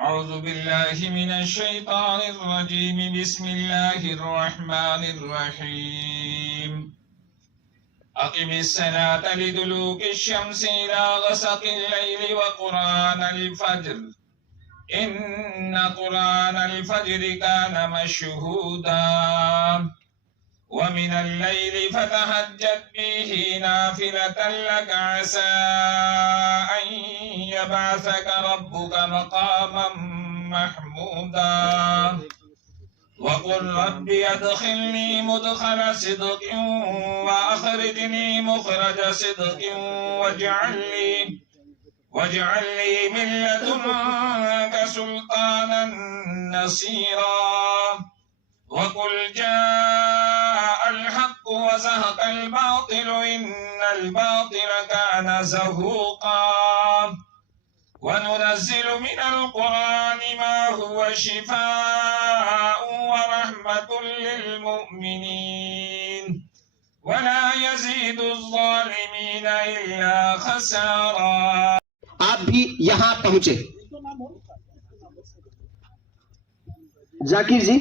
औज़ु बिल्लाहि मिनश्शैतानिर्रजीम बिस्मिल्लाहिर्रहमानिर्रहीम अक़िमिस्सलाता लिदुलूकिश्शम्सि इला ग़सक़िल लैलि व क़ुरआनल फ़ज्र इन्ना क़ुरआनल फ़ज्रि काना मशहूदा व मिनल लैलि फ़तहज्जद बिही नाफ़िलतन लक असा अन यबअसक रब्बुका मक़ामन महमूदा वक़ुल रब्बि अदख़िलनी मुदख़ल सिद्क़िन व अख़रिजनी मुख़रज सिद्क़िन वजअल ली मिन लदुनक सुल्तानन नसीरा वक़ुल जाअल हक़्क़ु व ज़हक़ल बातिलु इन्नल बातिल काना ज़हूक़ा वनुनज़्ज़िलु मिनल क़ुरआनि मा हुवा शिफ़ाअun व रहमतुल लिल मुमिनीन वला यज़ीदुज़्ज़ालिमीना इल्ला ख़सारा। आप भी यहाँ पहुंचे। जाकिर जी,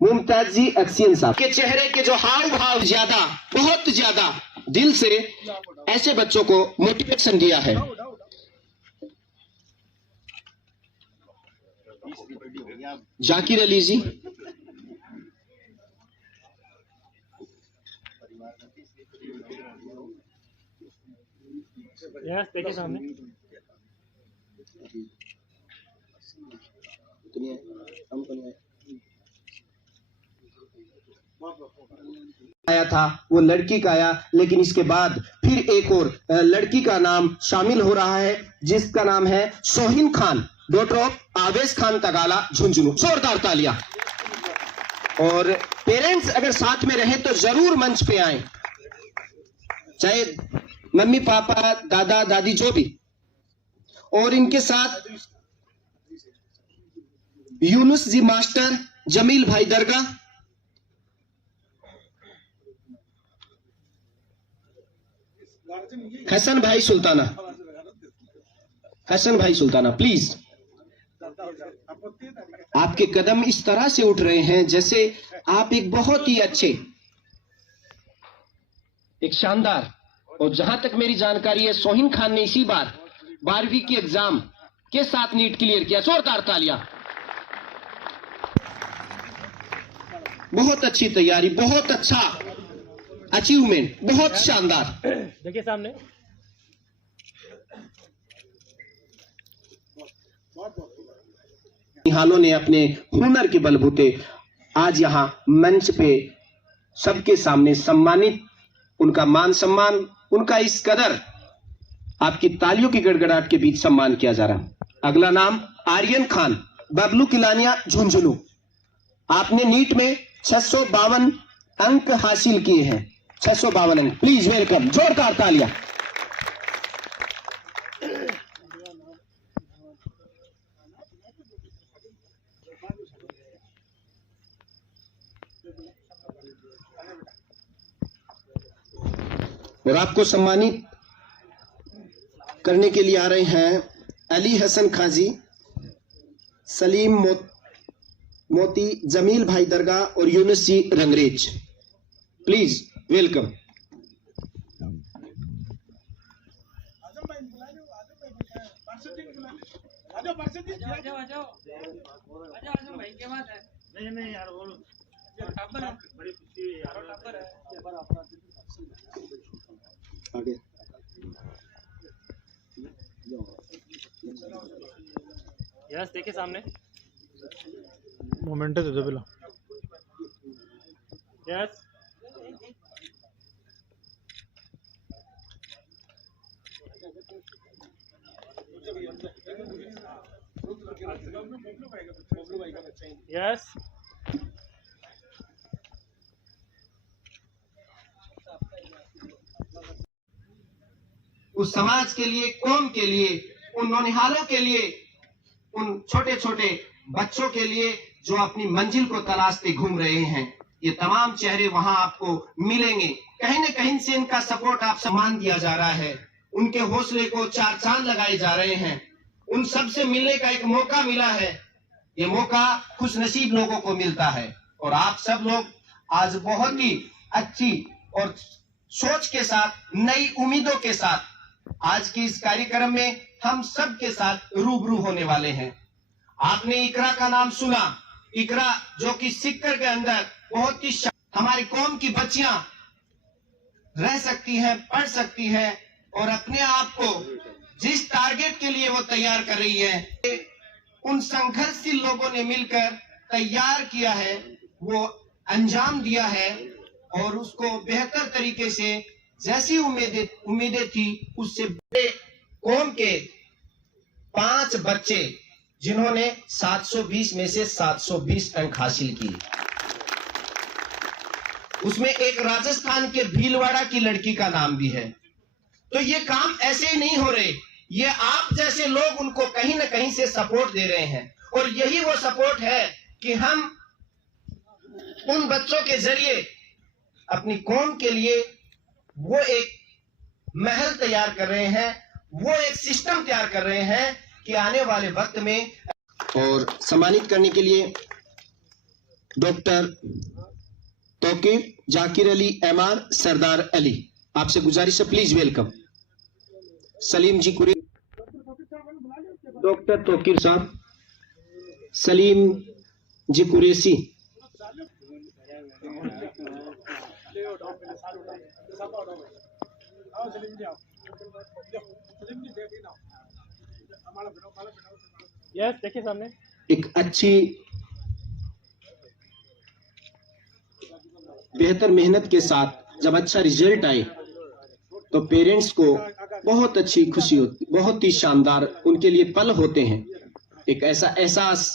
मुमताज जी, अक्सियन साहब के चेहरे के जो हाव भाव ज्यादा, बहुत ज्यादा दिल से ऐसे बच्चों को मोटिवेशन दिया है। जाकिर अली जी, देखिए सामने आया था, वो लड़की का आया, लेकिन इसके बाद फिर एक और लड़की का नाम शामिल हो रहा है जिसका नाम है सोहिन खान, डॉटर ऑफ आवेश खान तगाला झुंझुनू। जोरदार तालियां। और पेरेंट्स अगर साथ में रहे तो जरूर मंच पे आए, चाहे मम्मी पापा दादा दादी जो भी। और इनके साथ यूनुस जी मास्टर, जमील भाई दरगाह, हसन भाई सुल्ताना, हसन भाई सुल्ताना प्लीज। आपके कदम इस तरह से उठ रहे हैं जैसे आप एक बहुत ही अच्छे, एक शानदार, और जहां तक मेरी जानकारी है सोहिन खान ने इसी बार 12वीं की एग्जाम के साथ नीट क्लियर किया। जोरदार तालियां। बहुत अच्छी तैयारी, बहुत अच्छा अचीवमेंट, बहुत शानदार। देखिए सामने निहालों ने अपने हुनर के बलबूते आज यहां मंच पे सबके सामने सम्मानित, उनका मान सम्मान, उनका इस कदर आपकी तालियों की गड़गड़ाहट के बीच सम्मान किया जा रहा है। अगला नाम आर्यन खान, बबलू किलानिया झुंझुनू। आपने नीट में 652 अंक हासिल किए हैं, 652 अंक। प्लीज वेलकम, जोरदार तालियां। और आपको सम्मानित करने के लिए आ रहे हैं अली हसन खाजी, सलीम मोती, जमील भाई दरगाह और यूनुस जी रंगरेज। Please welcome. नहीं यार बोलो आगे यस, देखिए सामने मोमेंट दे दो बिला। यस, यस, उस समाज के लिए, कौम के लिए, उन नौनिहालों के लिए, उन छोटे छोटे बच्चों के लिए जो अपनी मंजिल को तलाशते घूम रहे हैं। ये तमाम चेहरे वहां आपको मिलेंगे। कहीं न कहीं से इनका सपोर्ट, आप सम्मान दिया जा रहा है, उनके हौसले को चार चांद लगाए जा रहे हैं। उन सब से मिलने का एक मौका मिला है। ये मौका खुशनसीब लोगों को मिलता है और आप सब लोग आज बहुत ही अच्छी और सोच के साथ, नई उम्मीदों के साथ आज के इस कार्यक्रम में हम सब के साथ रूबरू होने वाले हैं। आपने इकरा का नाम सुना। इकरा जो कि सिक्कर के अंदर बहुत ही हमारी कौम की बच्चियां रह सकती हैं, पढ़ सकती हैं और अपने आप को जिस टारगेट के लिए वो तैयार कर रही है, उन संघर्षशील लोगों ने मिलकर तैयार किया है, वो अंजाम दिया है और उसको बेहतर तरीके से जैसी उम्मीदें थी उससे बड़े कौम के 5 बच्चे जिन्होंने 720 में से 720 अंक हासिल किए। उसमें एक राजस्थान के भीलवाड़ा की लड़की का नाम भी है। तो ये काम ऐसे ही नहीं हो रहे, ये आप जैसे लोग उनको कहीं ना कहीं से सपोर्ट दे रहे हैं और यही वो सपोर्ट है कि हम उन बच्चों के जरिए अपनी कौम के लिए वो एक महल तैयार कर रहे हैं, वो एक सिस्टम तैयार कर रहे हैं कि आने वाले वक्त में। और सम्मानित करने के लिए डॉक्टर तौकीर जाकिर अली एमआर सरदार अली, आपसे गुजारिश है, please welcome. Salim ji Kure, doctor Tauqeer साहब, सलीम जी कुरेसी, यस देखिए सामने। एक अच्छी बेहतर मेहनत के साथ जब अच्छा रिजल्ट आए तो पेरेंट्स को बहुत अच्छी खुशी होती, बहुत ही शानदार उनके लिए पल होते हैं। एक ऐसा एहसास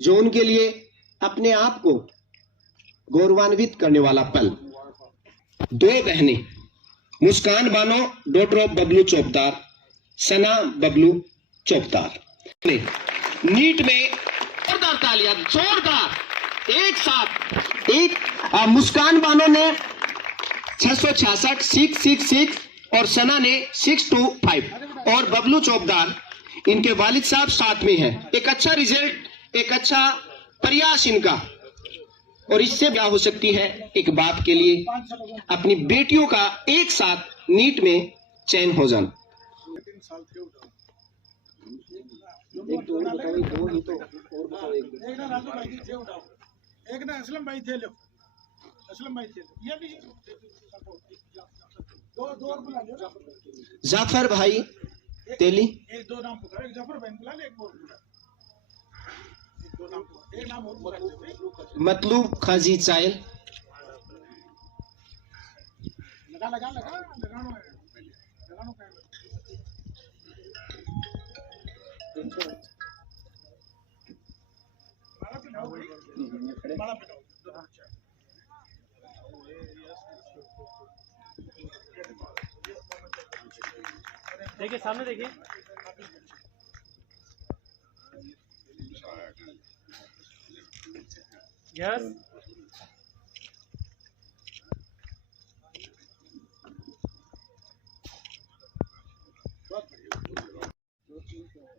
जो उनके लिए अपने आप को गौरवान्वित करने वाला पल। 2 बहनें, Muskan Bano daughter of Bablu Chaukdar, Sana Bablu Chaukdar, NEET में जोरदार तालियां, जोरदार एक साथ। एक मुस्कान बानो ने 666 666 और सना ने 625 और बबलू चौकदार इनके वालिद साहब साथ में हैं। एक अच्छा रिजल्ट, एक अच्छा प्रयास इनका, और इससे क्या हो सकती है एक बाप के लिए अपनी बेटियों का एक साथ नीट में चयन हो जाना। एक ना असलम भाई थे, लो असलम भाई थे, ये भी दो और बुला लो। जाफर भाई तेली, एक 2 नाम पुकारो, एक जाफर भाई बुला ले, एक और बुला, एक 2 नाम पुकारो, एक नाम और बुला। मतलूब खाजी चायल, लगानो है पहले, लगानो का देखिए सामने, देखिए यस।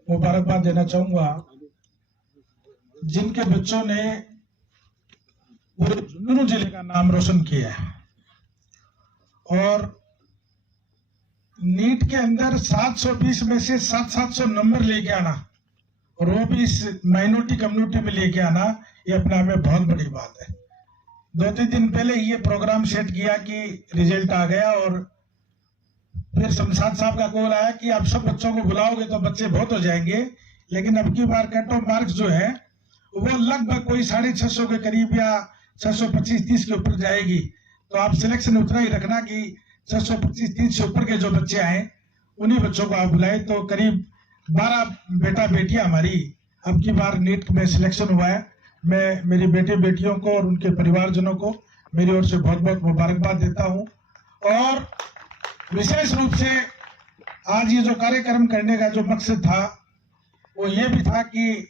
मुबारकबाद देना चाहूंगा जिनके बच्चों ने पूरे झुंझुनू जिले का नाम रोशन किया है और नीट के अंदर 720 में से 700 नंबर लेके आना और वो भी इस माइनॉरिटी कम्युनिटी में लेके आना, ये अपने आप में बहुत बड़ी बात है। 2-3 दिन पहले ये प्रोग्राम सेट किया कि रिजल्ट आ गया और फिर शमशाद साहब का कॉल आया कि आप सब बच्चों को बुलाओगे तो बच्चे बहुत हो जाएंगे, लेकिन अब की बार कट ऑफ मार्क्स जो है वो लगभग कोई 650 के करीब या 625-30 के ऊपर जाएगी। तो आप सिलेक्शन उतना ही रखना कि 625-30 से ऊपर के जो बच्चे आए उन्हीं बच्चों को आप बुलाए। तो करीब 12 बेटा बेटियां हमारी अब की बार नीट में सिलेक्शन हुआ है। मैं मेरी बेटे बेटियों को और उनके परिवारजनों को मेरी ओर से बहुत बहुत मुबारकबाद देता हूं। और विशेष रूप से आज ये जो कार्यक्रम करने का जो मकसद था वो ये भी था कि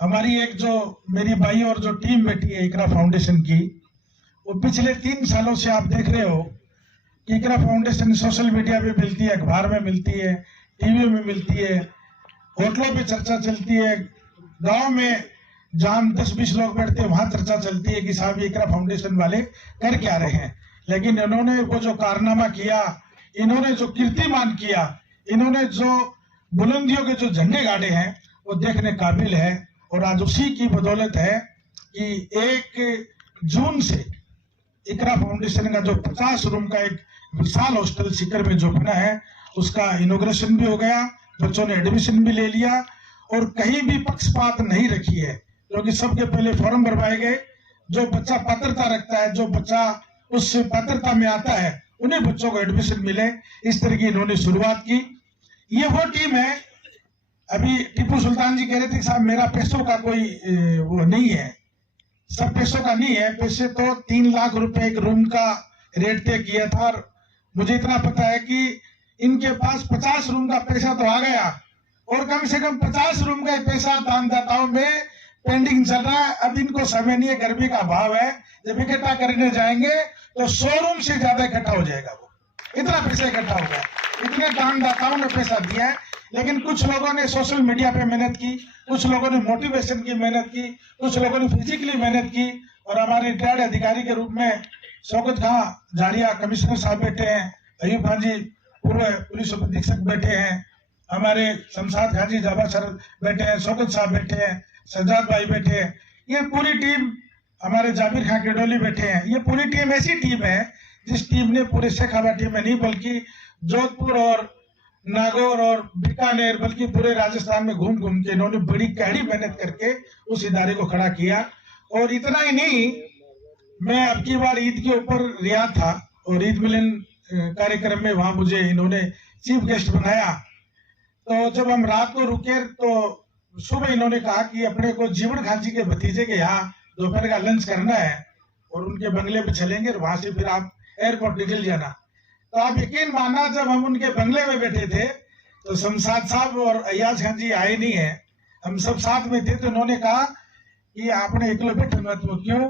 हमारी एक जो मेरी भाई और जो टीम बैठी है इकरा फाउंडेशन की, वो पिछले 3 सालों से आप देख रहे हो कि इकरा फाउंडेशन सोशल मीडिया पे मिलती है, अखबार में मिलती है, टीवी में मिलती है, होटलों पे चर्चा चलती है, गांव में जहां 10-20 लोग बैठते हैं वहां चर्चा चलती है कि साहब इकरा फाउंडेशन वाले कर क्या रहे हैं। लेकिन इन्होंने वो जो कारनामा किया, इन्होंने जो कीर्तिमान किया, इन्होंने जो बुलंदियों के जो झंडे गाड़े हैं वो देखने काबिल है। और आज उसी की बदौलत है कि 1 जून से इकरा फाउंडेशन का जो 50 रूम का एक विशाल हॉस्टल सीकर में जो बना है उसका इनॉग्रेशन भी हो गया, बच्चों ने एडमिशन भी ले लिया और कहीं भी पक्षपात नहीं रखी है, क्योंकि सबके पहले फॉर्म भरवाए गए। जो बच्चा पात्रता रखता है, जो बच्चा उस पात्रता में आता है, उन्हीं बच्चों को एडमिशन मिले, इस तरह की इन्होंने शुरुआत की। ये वो टीम है, अभी टीपू सुल्तान जी कह रहे थे साहब मेरा पैसों का कोई वो नहीं है, सब पैसों का नहीं है। पैसे तो 3 लाख रुपए एक रूम का रेट तय किया था और मुझे इतना पता है कि इनके पास 50 रूम का पैसा तो आ गया और कम से कम 50 रूम का पैसा दानदाताओं में पेंडिंग चल रहा है। अब इनको समय नहीं है, गर्मी का अभाव है, जब इकट्ठा करने जाएंगे तो 100 रूम से ज्यादा इकट्ठा हो जाएगा। वो इतना पैसा इकट्ठा हो गया, इतने दानदाताओं ने पैसा दिया है। लेकिन कुछ लोगों ने सोशल मीडिया पे मेहनत की, कुछ लोगों ने मोटिवेशन की मेहनत की, कुछ लोगों ने फिजिकली मेहनत की। और हमारे रिटायर्ड अधिकारी के रूप में शौकत खां झाड़िया कमिश्नर साहब बैठे हैं, अयूब खान जी पूर्व पुलिस उप अधीक्षक बैठे हैं, हमारे शमशाद खान जी जाबा सर बैठे हैं, शौकत साहब बैठे हैं, सज्जाद भाई बैठे हैं, ये पूरी टीम, हमारे जाबिर खां केडोली बैठे हैं। ये पूरी टीम ऐसी टीम है जिस टीम ने पूरे शेखावाटी में नहीं बल्कि जोधपुर और नागौर और बीकानेर बल्कि पूरे राजस्थान में घूम घूम के इन्होंने बड़ी कड़ी मेहनत करके उस इदारे को खड़ा किया। और इतना ही नहीं, मैं अब की बार ईद के ऊपर रियाद था और ईद मिलन कार्यक्रम में वहां मुझे इन्होंने चीफ गेस्ट बनाया। तो जब हम रात को रुके तो सुबह इन्होंने कहा कि अपने को जीवन खान जी के भतीजे के यहाँ दोपहर का लंच करना है और उनके बंगले पे चलेंगे और वहां से फिर आप एयरपोर्ट निकल जाना। तो आप यकीन मानना, जब हम उनके बंगले में बैठे थे तो शमशाद साहब और अयाज खान जी आए नहीं है, हम सब साथ में थे। तो उन्होंने कहा कि आपने एकलो बैठे मत, वो क्यों?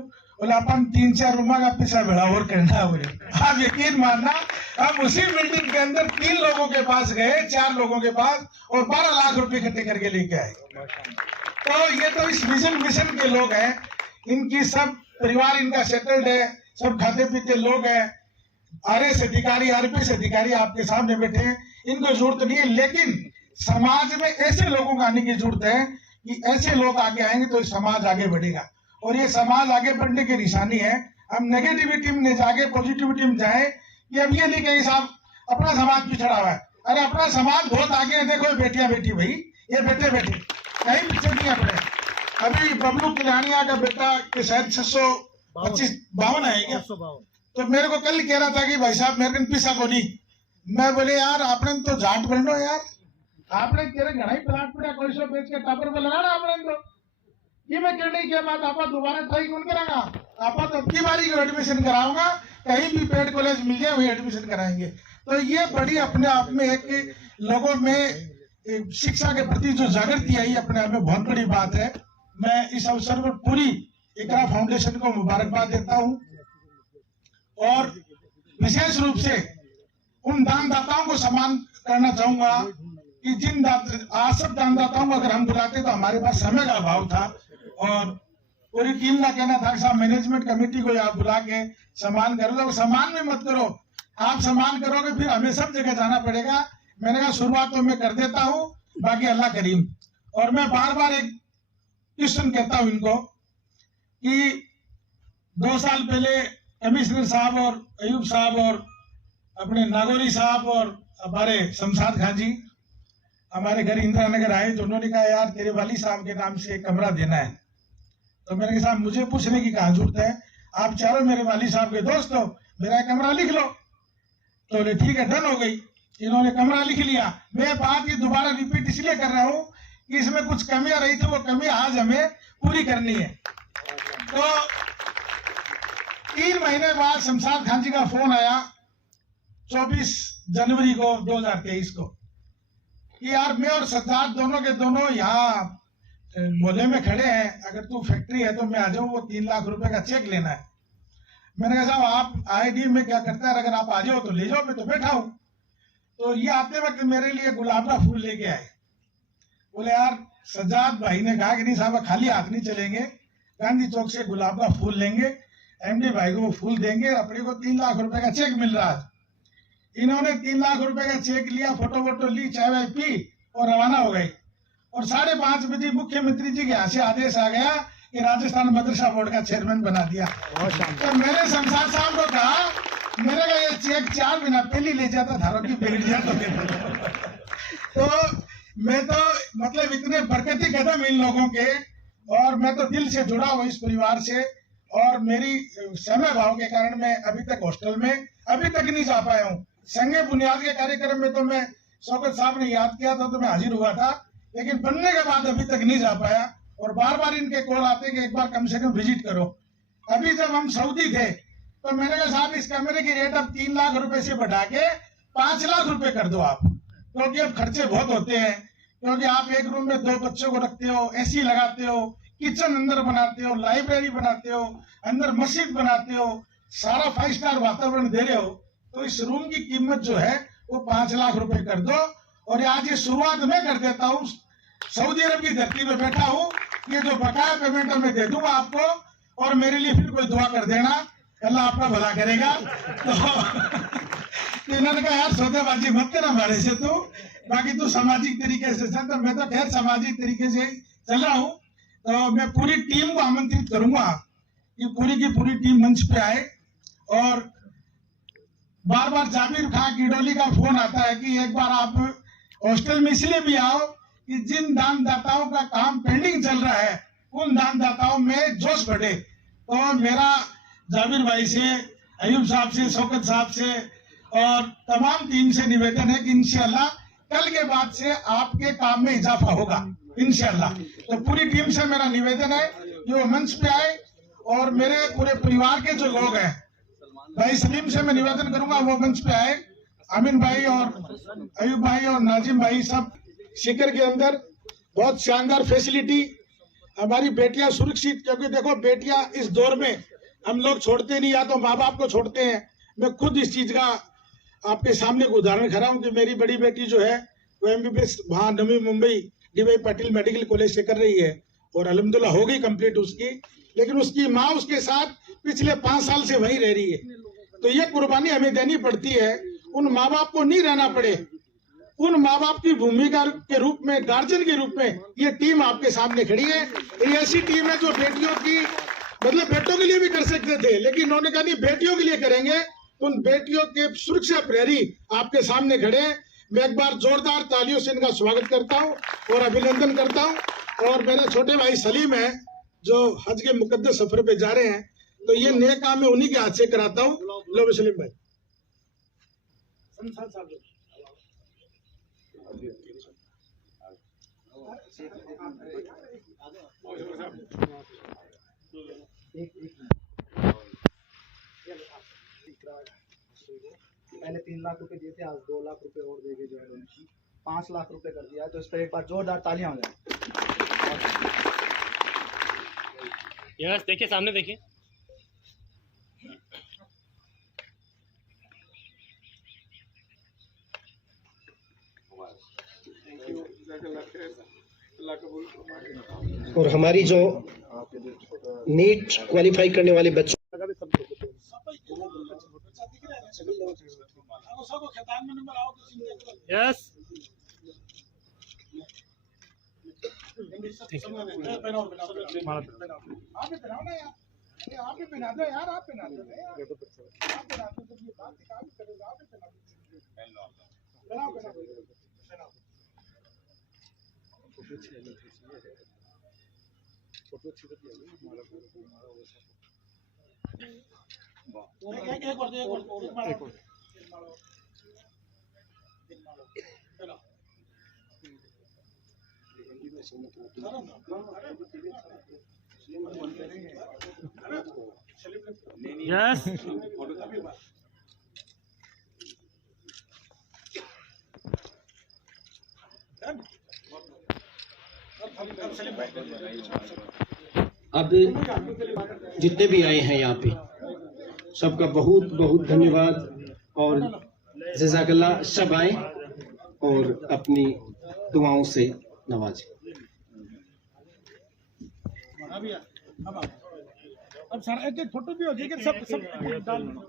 बोला अपन 3-4 रूमा का पैसा बड़ा और करना है। बोले आप यकीन मानना, हम उसी बिल्डिंग के अंदर 3 लोगों के पास गए, 4 लोगों के पास, और 12 लाख रुपए इकट्ठे करके लेके आए। तो ये तो इस विजन मिशन के लोग हैं, इनकी सब परिवार इनका सेटल्ड है, सब खाते पीते लोग हैं। आरएस अधिकारी, आरपीएस अधिकारी आपके सामने बैठे हैं, इनको जरूरत नहीं है, लेकिन समाज में ऐसे लोगों का आने की जरूरत है कि ऐसे लोग आगे आएंगे तो समाज आगे बढ़ेगा। और ये समाज आगे बढ़ने की निशानी है। हम नेगेटिविटी में जाके पॉजिटिविटी में जाए कि अब ये नहीं कहेंगे साहब अपना समाज पिछड़ा हुआ है, अरे अपना समाज बहुत आगे है। देखो बेटियां बैठी भाई, ये बेटे बैठे कहीं पीछे नहीं अपने। अभी बबलू कल्याणिया का बेटा के शायद 652 है क्या, तो मेरे को कल कह रहा था कि भाई साहब मेरे पीसा को नहीं। मैं बोले यार आपने तो जाट बन लो यार, आपने तेरे घना ही प्लाट पड़ा कोई सो बेच के टापर को लगाना आपने तो ये मैं कहने की बात। आप दोबारा ट्राई कौन करागा? आप तो अब की बारी एडमिशन कराऊंगा, कहीं भी पेड कॉलेज मिल जाए वही एडमिशन कराएंगे। तो ये बड़ी अपने आप में एक लोगों में शिक्षा के प्रति जो जागृति आई अपने आप में बहुत बड़ी बात है। मैं इस अवसर पर पूरी इकरा फाउंडेशन को मुबारकबाद देता हूँ और विशेष रूप से उन दानदाताओं को सम्मान करना चाहूंगा कि जिन सब दानदाताओं को अगर हम बुलाते तो हमारे पास समय का अभाव था और पूरी टीम का कहना था कि साहब मैनेजमेंट कमेटी को आप बुला के सम्मान करो। तो सम्मान भी मत करो, आप सम्मान करोगे फिर हमें सब जगह जाना पड़ेगा। मैंने कहा शुरुआत तो मैं कर देता हूँ, बाकी अल्लाह करीम। और मैं बार बार एक क्वेश्चन कहता हूँ इनको कि 2 साल पहले कमिश्नर साहब और अयूब साहब और अपने नागौरी साहब और हमारे शमशाद खान जी हमारे घर इंदिरा नगर आए तो उन्होंने कहा यार तेरे वाली साहब के नाम से एक कमरा देना है। तो मैंने कहा साहब मुझे पूछने की कहाँ जरूरत है, आप चारों मेरे वाली साहब के दोस्त हो, मेरा कमरा लिख लो। तो बोले ठीक है, डन हो गई। इन्होंने कमरा लिख लिया। मैं बात ये दोबारा रिपीट इसलिए कर रहा हूँ कि इसमें कुछ कमियां रही थी, वो कमी आज हमें पूरी करनी है। तो 3 महीने बाद शमशाद खान जी का फोन आया 24 जनवरी को 2023 को कि यार मैं और सज्जाद दोनों के दोनों यहाँ मोहल्ले में खड़े हैं, अगर तू फैक्ट्री है तो मैं आ जाऊँ, वो 3 लाख रुपए का चेक लेना है। मैंने कहा साहब आप आईडी में क्या करता है, अगर आप आ जाओ तो ले जाओ, मैं तो बैठा हूँ। तो ये आते वक्त मेरे लिए गुलाब का फूल लेके आए बोले यार सज्जाद भाई ने कहा कि नहीं साहब खाली हाथ नहीं चलेंगे, गांधी चौक से गुलाब का फूल लेंगे, एमडी भाई को वो फूल देंगे, अपने को 3 लाख रुपए का चेक मिल रहा है। इन्होंने 3 लाख रुपए का चेक लिया, फोटो वोटो ली, चाय वाय पी और रवाना हो गई। और 5:30 बजे मुख्यमंत्री जी के यहाँ से आदेश आ गया कि राजस्थान मदरसा बोर्ड का चेयरमैन बना दिया। तो मैंने शमशाद साहब को कहा, मेरे का ये चेक 4 महीना पहले ले जाता धारों की बिगड़ जाता। तो मैं तो मतलब इतने बरकती कदम इन लोगों के, और मैं तो दिल से जुड़ा हूँ इस परिवार से, और मेरी समय भाव के कारण मैं अभी तक हॉस्टल में अभी तक नहीं जा पाया हूँ। संघ बुनियाद के कार्यक्रम में तो मैं शौकत साहब ने याद किया था तो मैं हाजिर हुआ था, लेकिन बनने के बाद अभी तक नहीं जा पाया। और बार बार इनके कॉल आते कि एक बार कम से कम विजिट करो। अभी जब हम सऊदी थे तो मैंने कहा साहब इस कमरे की रेट अब 3 लाख रुपए से बढ़ा के 5 लाख रुपए कर दो आप, क्योंकि अब खर्चे बहुत होते हैं। क्योंकि आप एक रूम में 2 बच्चों को रखते हो, एसी लगाते हो, किचन अंदर बनाते हो, लाइब्रेरी बनाते हो, अंदर मस्जिद बनाते हो, सारा 5 स्टार वातावरण दे रहे हो, तो इस रूम की कीमत जो है वो 5 लाख रुपए कर दो। और आज ये शुरुआत मैं कर देता हूँ, सऊदी अरब की धरती पे बैठा हूँ, ये जो बकाया पेमेंट मैं दे दूंगा आपको, और मेरे लिए फिर कोई दुआ कर देना, अल्लाह आपका भला करेगा। तो इन्होंने कहा यार सौदेबाजी मत कर हमारे से, तो बाकी तू सामाजिक तरीके से चल। तो मैं तो खैर सामाजिक तरीके से चल रहा हूँ। तो मैं पूरी टीम को आमंत्रित करूंगा कि पूरी की पूरी टीम मंच पे आए। और बार बार जाबिर खान किडोली का फोन आता है कि एक बार आप हॉस्टल में इसलिए भी आओ कि जिन दानदाताओं का काम पेंडिंग चल रहा है उन दानदाताओं में जोश बढ़े। तो मेरा जाबिर भाई से, अयूब साहब से, शौकत साहब से और तमाम टीम से निवेदन है कि इंशाल्लाह कल के बाद से आपके काम में इजाफा होगा इंशाल्लाह। तो पूरी टीम से मेरा निवेदन है कि वो मंच पे आए, और मेरे पूरे परिवार के जो लोग हैं, भाई सलीम से मैं निवेदन करूंगा वो मंच पे आए, अमीन भाई और अयूब भाई और नाजिम भाई सब। शिकर के अंदर बहुत शानदार फैसिलिटी, हमारी बेटियां सुरक्षित, क्योंकि देखो बेटियां इस दौर में हम लोग छोड़ते नहीं, या तो माँ बाप को छोड़ते हैं। मैं खुद इस चीज का आपके सामने एक उदाहरण खड़ा हूँ कि मेरी बड़ी बेटी जो है वो MBBS वहाँ Navi Mumbai DY Patil medical college से कर रही है, और अल्हम्दुलिल्लाह हो गई कंप्लीट उसकी, लेकिन उसकी माँ उसके साथ पिछले 5 साल से वहीं रह रही है। तो ये कुर्बानी हमें देनी पड़ती है, उन माँ बाप को नहीं रहना पड़े। उन माँ बाप की भूमिका के रूप में, गार्जियन के रूप में ये टीम आपके सामने खड़ी है। ये ऐसी टीम है जो बेटियों की, मतलब बेटों के लिए भी कर सकते थे, लेकिन उन्होंने कहा नहीं बेटियों के लिए करेंगे। तो उन बेटियों के सुरक्षा प्रहरी आपके सामने खड़े हैं। मैं एक बार जोरदार तालियों से इनका स्वागत करता हूँ और अभिनंदन करता हूँ। और मेरे छोटे भाई सलीम है जो हज के मुकद्दस सफर पे जा रहे हैं, तो ये नए काम में उन्हीं के हाथ से कराता हूँ। लो सलीम भाई। पहले 3 लाख रुपए दिए थे, आज 2 लाख रुपए और देके जो है डोनेशन 5 लाख रुपए कर दिया है। तो इस पर एक बार जोरदार तालियां हो जाए। यस देखिए सामने देखिए। और हमारी जो नीट क्वालिफाई करने वाले बच्चों यस यस अब जितने भी आए हैं यहाँ पे सबका बहुत बहुत धन्यवाद और जज़ाकल्लाह। सब आए और अपनी दुआओं से नवाज। अब सर एक फोटो भी हो जाएगी, सब डाल लो।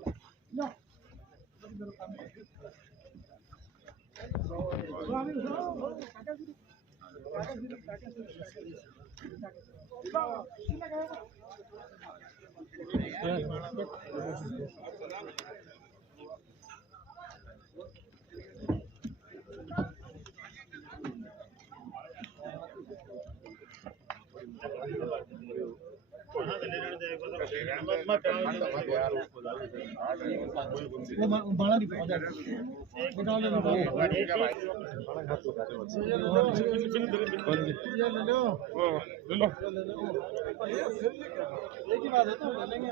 बड़ा नहीं एक ही बात है तो ले लेंगे।